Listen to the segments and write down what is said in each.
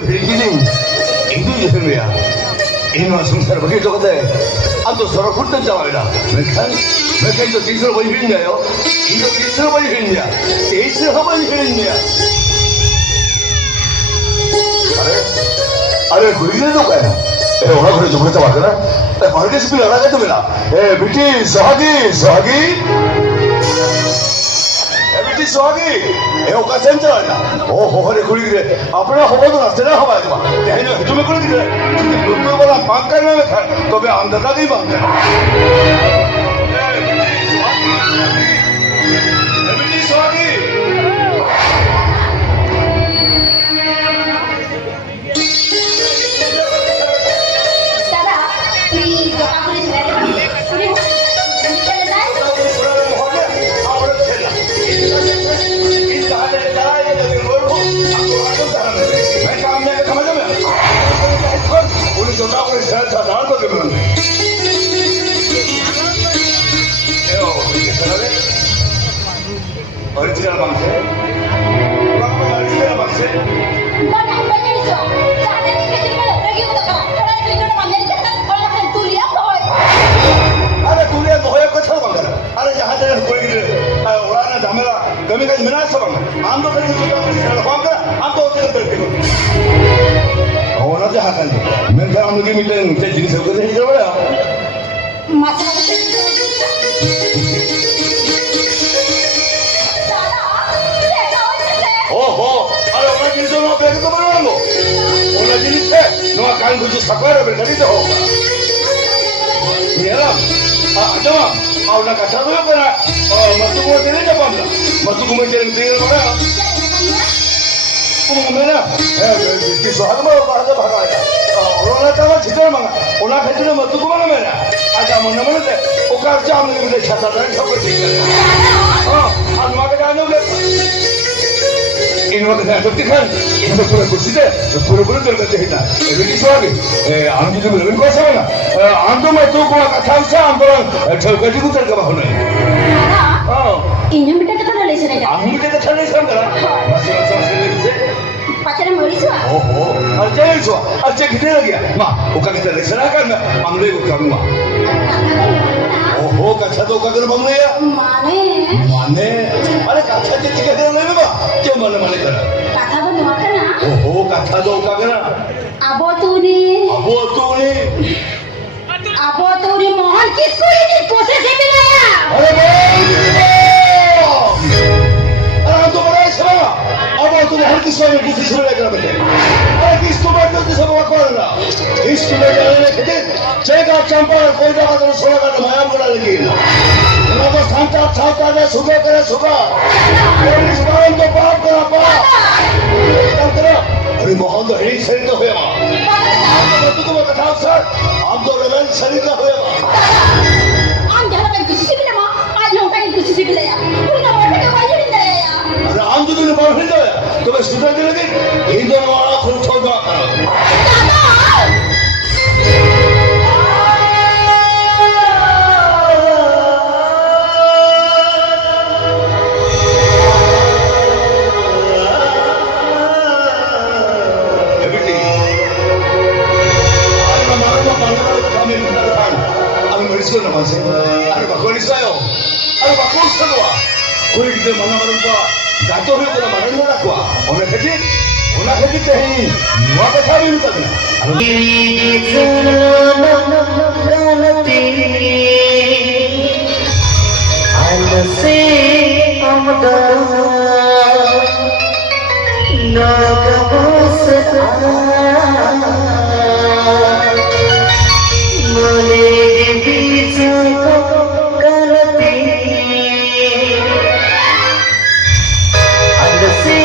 빌기는 인도주세요. 이놈 성사를 먹일 거거든. 안도 서로 훑던 말이다. 메칸 이도 디스를 많이 빌냐요? 이도 디스를 많이 빌냐? 디스를 많이 빌냐? 아래 구리는 누가야? 오라 그래 좀 그랬다 말거나. 말게 스피 알아 가지고나. 비티 소하기. बेटी सुहागी ओका सेंटर आया ओ होरे कुड़ी रे अपना होगा तो रास्ते ना हवा है यही ना तुम्हें कुड़ी रे क्योंकि दुर्बल वाला बांग करने में था तो बे अंदर का नहीं बांग करना बेटी सुहागी दादा प्लीज जोका कुड़ी चले original bangsa original bangsa mana banyak itu jangan dikit mana lagi udah kan orang itu udah banyak itu kan orang kan tulian boy ada tulian boy kau tahu bangsa ada jahat ada boy gitu orang ada damela kami kan mana sabang ando kan itu kita original bangsa ando itu terkini orang jahat kan mereka ando ini mungkin jenis apa sih itu ya macam ओहो अरे ओना जिनिस no bag तो बनानो ओना जिनिस है no कान कुछ सफर bag करी तो होगा मेरा अजमा ओना कथा तो करा मत को देने ना पामला मत को मैं तेरे तेरे बड़ा को मेरा कि सुहाग में बाहर भागा ओना का छितर मांगा ओना खातिर मत को मांगा मेरा आजा मन मन से ओका जाम ने मुझे छाता रख ठोकर दी हां आज मां के जाने ini waktu saya tertikan, ini pura kursi deh, pura terkata kita. Ini suami, anda itu belum kuasa mana? Anda macam tu kau kata saya anda terkata itu terkata mana? ini kita kata lagi sini kan? Anda kita kata lagi sana kan? Masih lagi. pacaran baru sih Oh, aja kita lagi ya? Ma, oka kita lagi sana kan? Anda itu kamu ma? Oh, kacau tu oka kita bangun ya? Mana? Ada kacau tu kita lagi apa? Cuma mana kena? kata apa nuan kena? Oh, kacau tu oka kena? Abo tu ni mohon kisku ini proses ini ya. अरे तो बड़ा अच्छा अब तो हर किसी में किसी से लगा बैठे अरे किस तो बैठे तो सब वक़्त ना इस तो जाने के लिए चेका चंपा कोई ना तो सोला का माया बड़ा लगी ना तो सांता ने सुबह पुलिस वालों तो बाप करा अरे मोहन तो ही सही तो हुआ तो को कथा सर हम तो रेवेल सही तो हुआ हम जहाँ तक किसी भी ना आज लोग कहीं किसी भी ले या कोई ना बैठे तो वही नहीं ले या अरे हम तो नहीं बाहर नहीं जाया तो मैं सुबह दिन लगे इन दोनों वाला खुद छोड़ दो अरे भगवान इसरायो अरे भगवान सगवा कोई किधर मना मरन को जातो है को मरन ना रखवा ओने खती ते ही नुआ कथा भी उतना गलती अलसे अमदा नागमस मने बीच गलती अलसे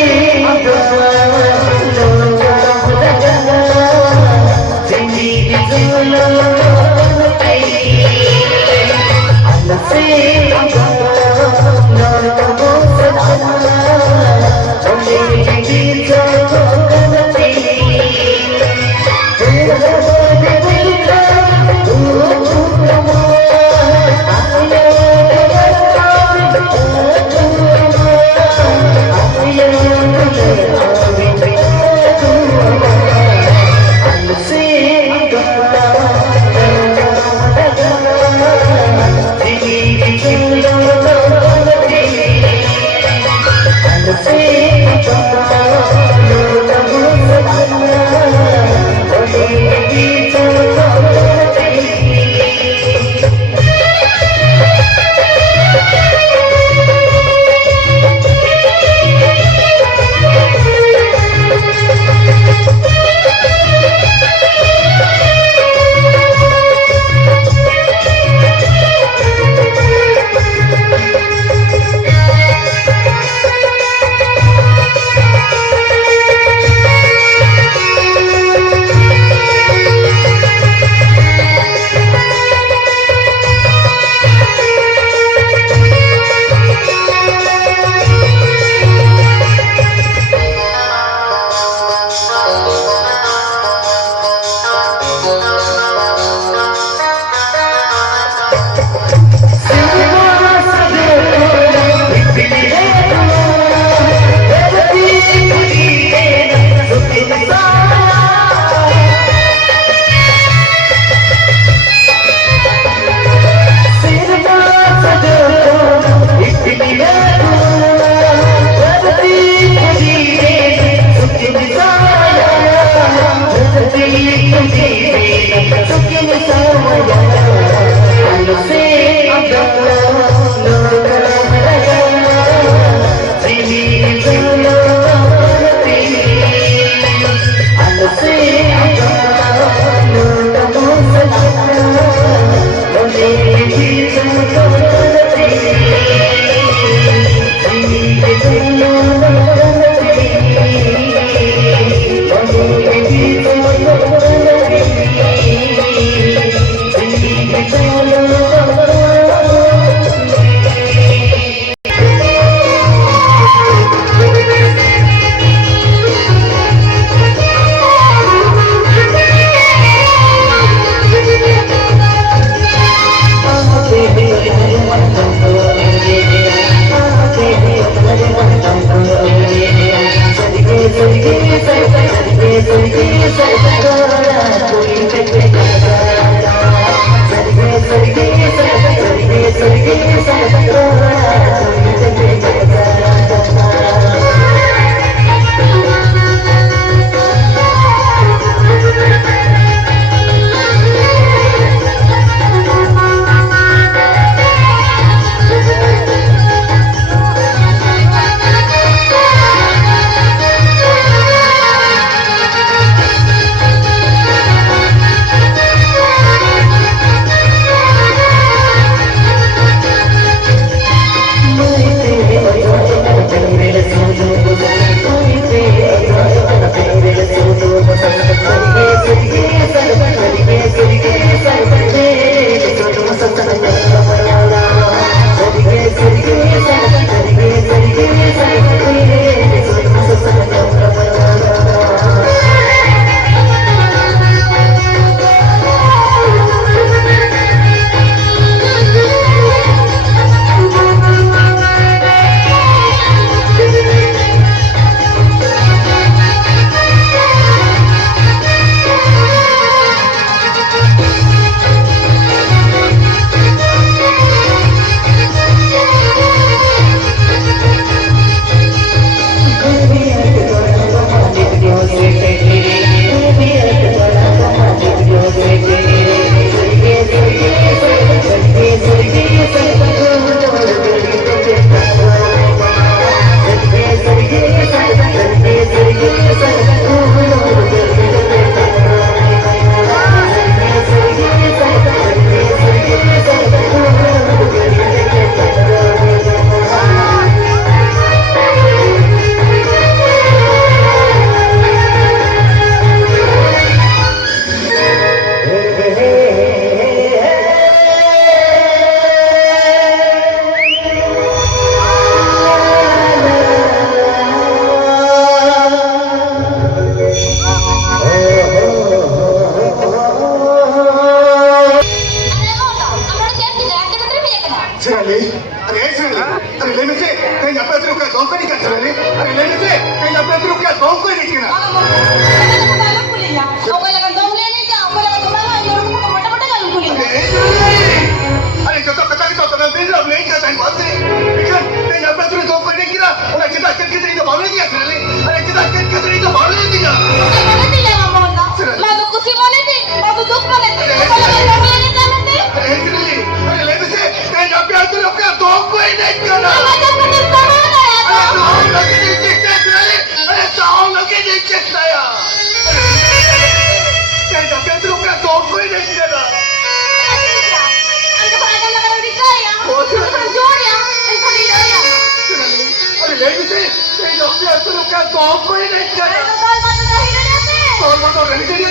कौन कोई नहीं अरे करता तो कॉल मत नहीं करते कौन तो नहीं करिए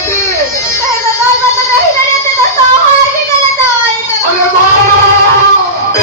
अरे तो कॉल मत नहीं करते तो सोहागी करता अरे बाबा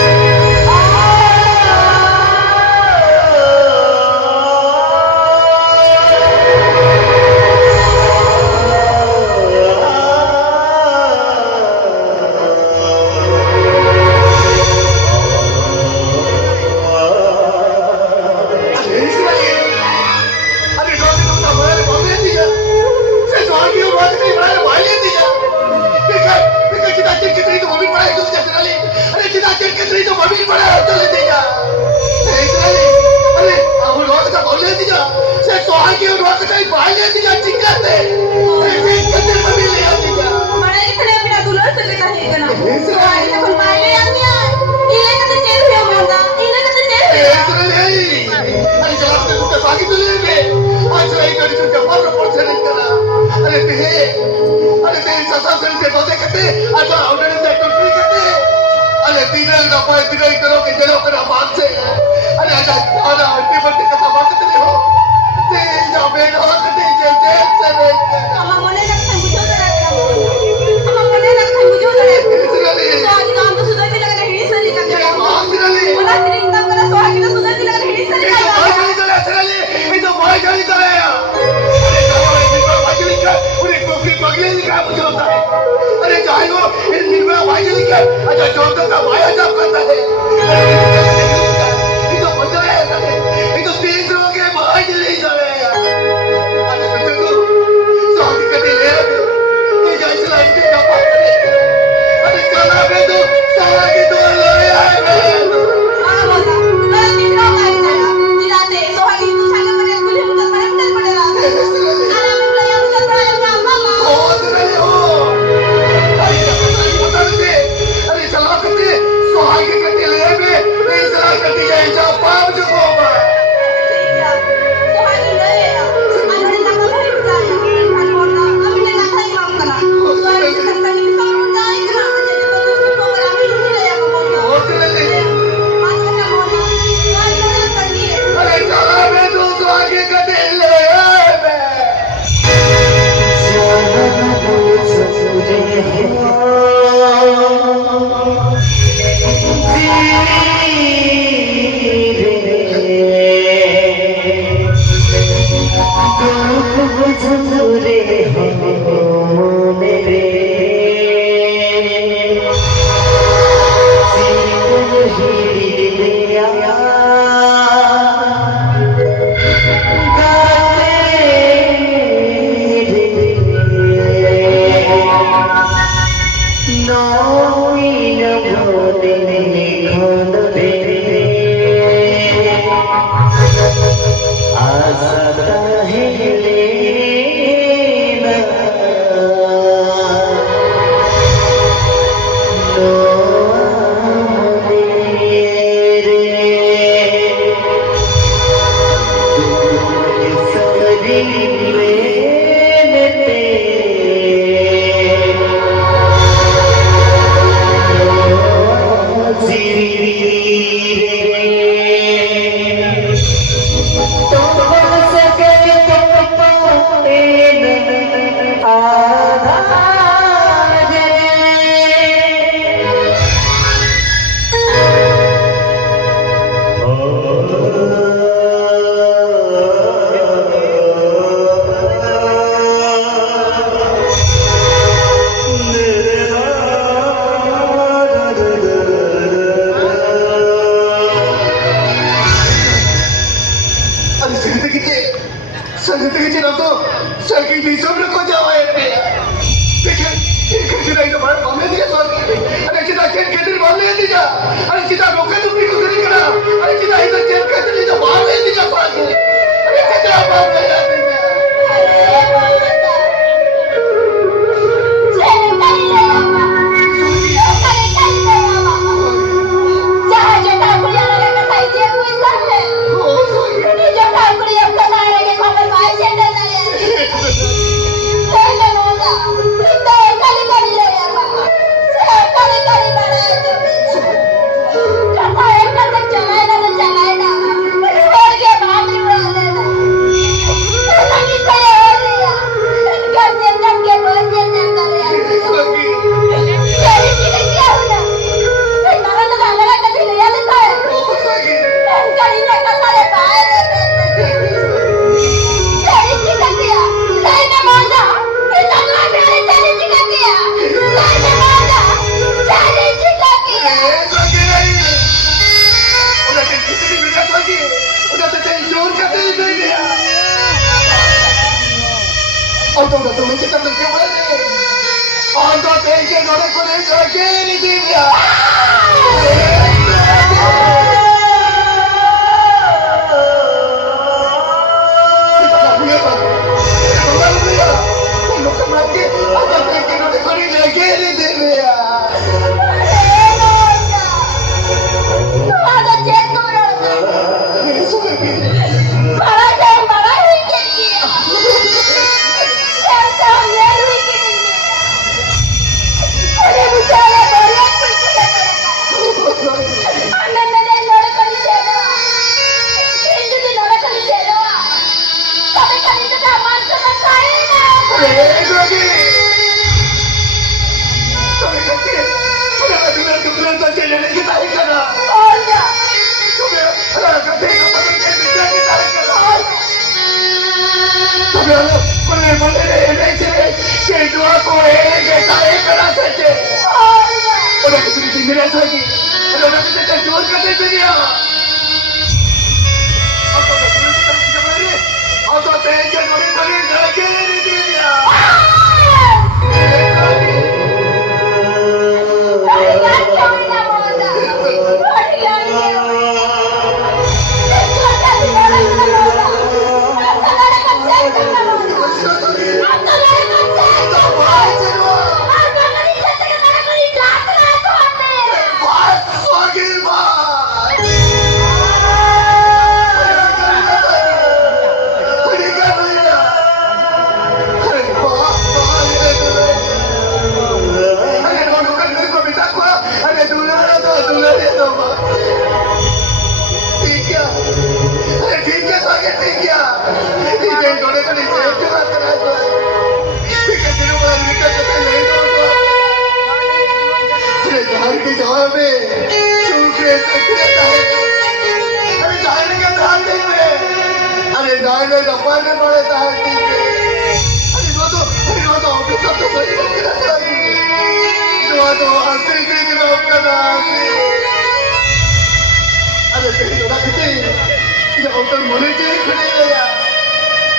बड़े इतने बिना दुल्हन से लेता है इतना सोहागी तो मायने आती है इले का तो चेहरे हो गया इले का तो चेहरे हमारा मने लगता है मुझे तो लगता है हमारा मने लगता है मुझे तो लगता है सोहागी काम तो सुधर के लगा हिड़ी सरी का बोला तेरी इनकम करा सोहागी तो सुधर के लगा हिड़ी सरी का अरे जाएगो इन निर्मला भाई जी लिखा अच्छा जोतर का भाई जब करता है ये तो बंद है ये तो 3 लोग के भाई जी नहीं जा रहे हैं अरे तो शादी करने ले ये जैसे लाइफ के कपा अरे चला बे तो सारा की तो ले आए बे हां बोला अरे तीसरा भाई जाना जिला से सोहागी तू छाने पर कुछ मुझे परम कर पड़ेगा अरे मैं या मुझे पड़ा ना मामा बहुत रहे हो अरे चला करते सुहागी करते ले बे नहीं चला करते जाए जा पाप जो होगा सोहागी ले या अरे ना कभी नहीं जाए मैं बोलना अभी ना खाई काम करना सोहागी संग की सब जाए ना मुझे तो दूसरों को करा भी नहीं ले या बोलना बहुत ले आज का बोलना सोहागी ना कर दिए अरे चला बे तो सुहागी करते ले बे संगीत तो संगीत सब को जाए देखिए किसी नहीं तो बड़ा बोलने दिया अरे चिता खेल खेल बोलने दिया अरे चिता रोके तुम भी कुछ नहीं करा अरे चिता इधर खेल खेल नहीं तो बाहर नहीं दिया अरे चिता बात कर जाते 어떤 놈의 짓다는 때문에 어떤 대신 너네 거를 저기니 집이야.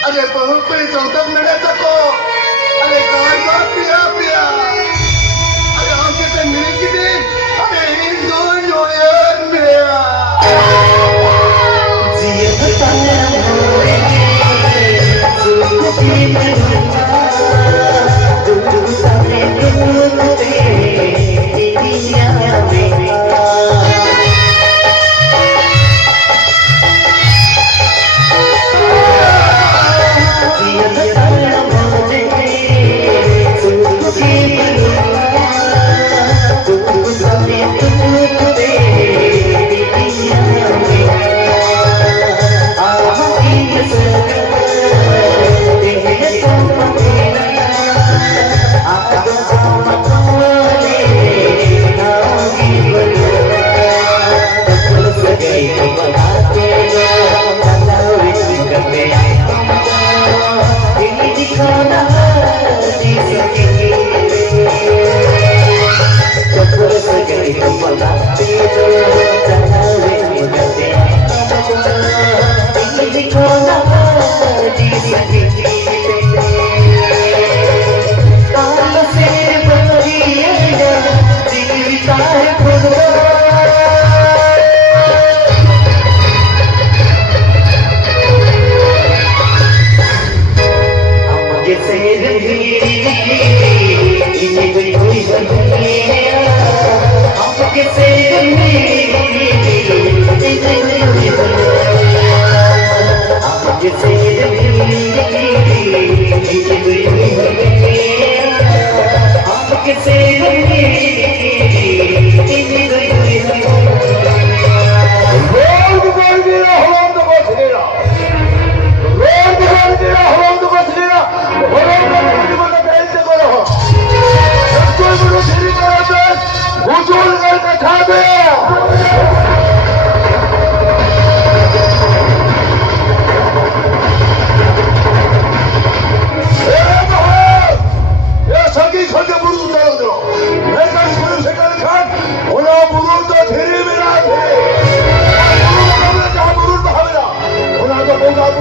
अरे बहुत कोई सौतक मिले सको अरे कौन बहुत प्रिया प्रिया अरे हम कैसे मिले कि दिन अरे हिंदू जोयन प्रिया जियत तारा मोरे सुखी मनुआ तू सारे तुमते दुनिया में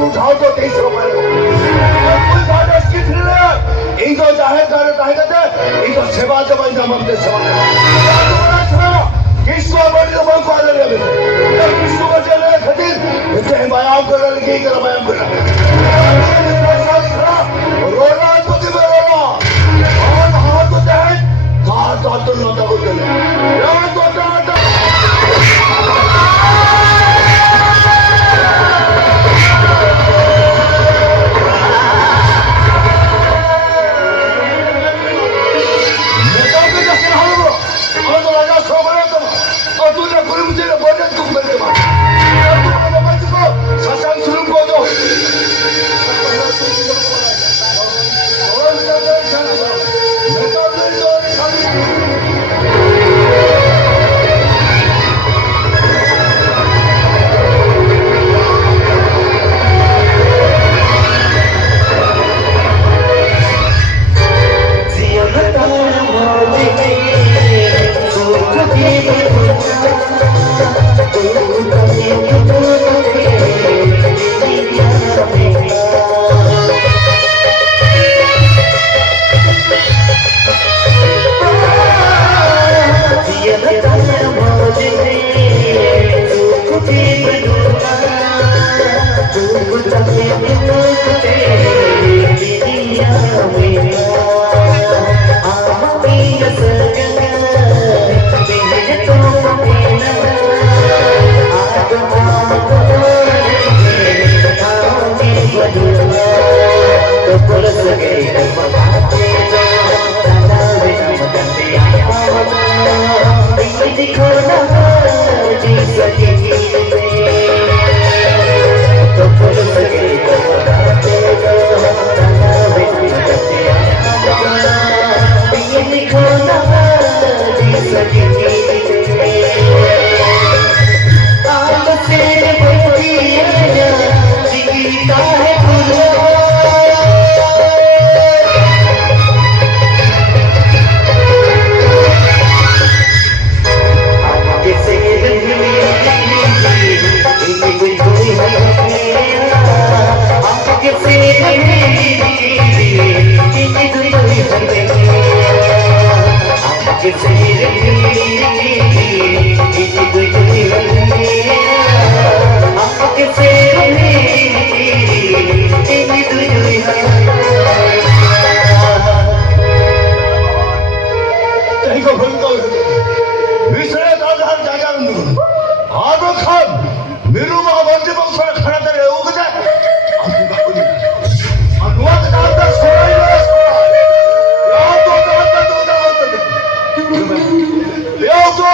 उठाओ तो 23 रुपए लगे तो बताते दो दादा बिना बताते आया हो ये दिखो ना जी सके तो फूल लगे तो बताते दो दादा बिना बताते आया हो ये दिखो ना जी सके आप से बैठी है जीता है खुदा 이거 보니까 미선의 다른 자자는 아브라함 미루마가 먼저 봉사를 하나들에 오거든 누구한테 나한테 소라이라 소라 야또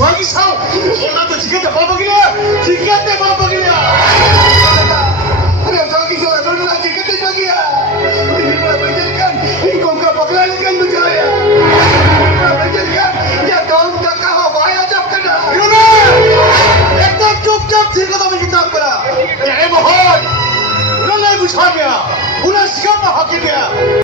suami sao orang tu jika tak apa gila jika tak apa gila ada suami sao ada orang jika tak apa gila ini berjadikan ikut ke bakalan kan berjaya berjadikan ya tahun tak kau bayar jap kena yuna ekdom cup jika tak kita kena ya mohon orang lain bukan dia bukan siapa hakimnya